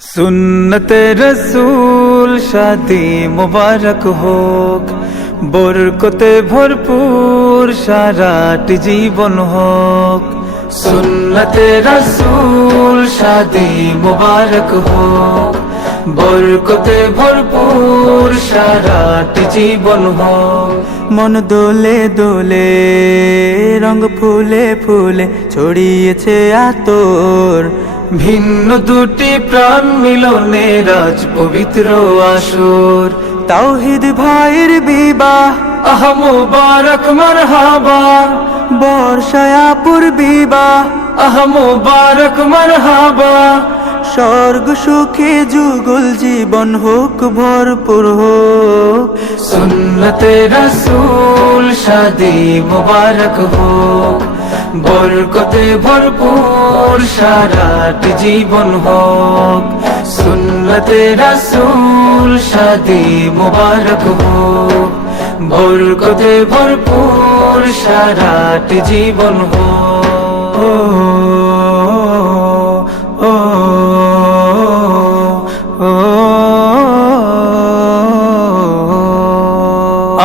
सुन्नते रसूल शादी मुबारक होक, बरकते भरपूर साराट जीवन होक। सुन्नते रसूल शादी मुबारक होक, बरकते भरपूर साराट जीवन होक। मन दोले दोले रंग फुले फुले ছড়িয়েছে আতর, ভিন্ন দুটি প্রাণ মিলনে রাজ পবিত্র আসর। তাওহীদ ভাইয়ের বিবাহ আহ মুবারক মারহাবা, বর্ষায় আপুর বিবাহ আহ মুবারক মারহাবা। স্বর্গ সুখে যুগল জীবন হোক ভরপুর হোক। সুন্নতে রাসূল শাদি মুবারক হোক, বরকতে ভরপুর সারাট জীবন হোক। সুন্নতে রাসূল শাদি মুবারক হোক, বরকতে ভরপুর সারাট জীবন হোক।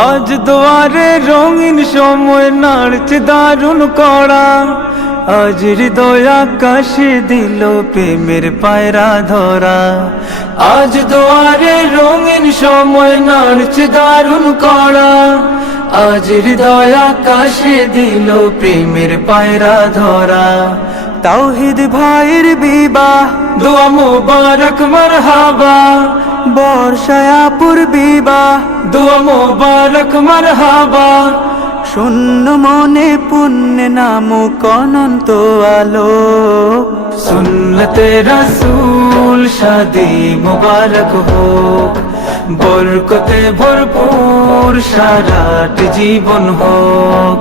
আজ দুয়ারে রঙিন সময় নাড়ছে দারুণ কড়া, আজ হৃদয় আকাশে দিল প্রেমের পায়রা ধরা। আজ দুয়ারে রঙিন সময় নাড়ছে দারুণ কড়া, আজ হৃদয় আকাশে দিল প্রেমের পায়রা ধরা। তাওহীদ ভাইয়ের বিবাহ দোয়া মুবারক মারহাবা, বর্ষায় আপুর বিবাহ দোয়া মুবারক মারহাবা। শূন্য মনে পুণ্যে নামুক অনন্ত আলো। সুন্নতে রাসূল শাদি মুবারক হোক, বরকতে ভরপুর সারাট জীবন হোক।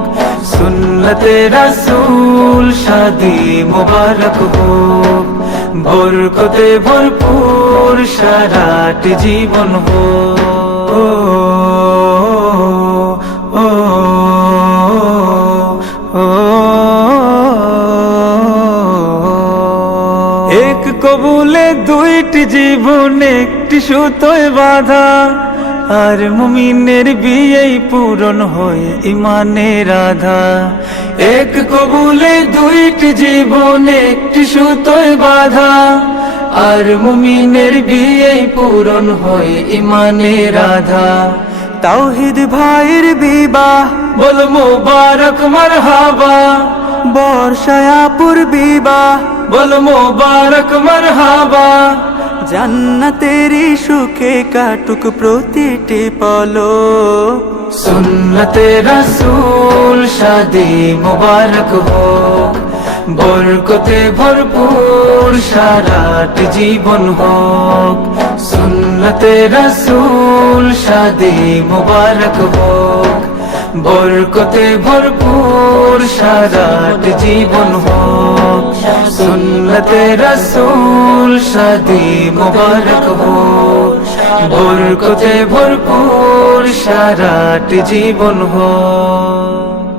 সুন্নতে রাসূল শাদি মুবারক হোক, বরকতে ভরপুর সারাট জীবন হোক। এক কবুলে দুইটি জীবন একটি সুতোয় বাঁধা, আর মুমিনের বিয়েই পূরণ হয় ইমানের আধা। এক কবুলে দুইটি জীবন একটি সুতোয় বাঁধা, আর মুমিনের বিয়েই পূরণ হয় ইমানের আধা। তাওহীদ ভাইয়ের বিবাহ বল মুবারক মারহাবা, বর্ষায় আপুর বিবাহ বল মুবারক মারহাবা। জান্নাতেরি সুখে কাটুক প্রতিটি পলক। সুন্নতে রাসূল শাদি মুবারক হোক, বরকতে ভরপুর সারাট জীবন হোক। সুন্নতে রাসূল শাদি মুবারক হোক, বরকতে ভরপুর সারাট জীবন হোক। সুন্নতে রাসূল শাদি মুবারক হোক, বরকতে ভরপুর সারাট জীবন হোক।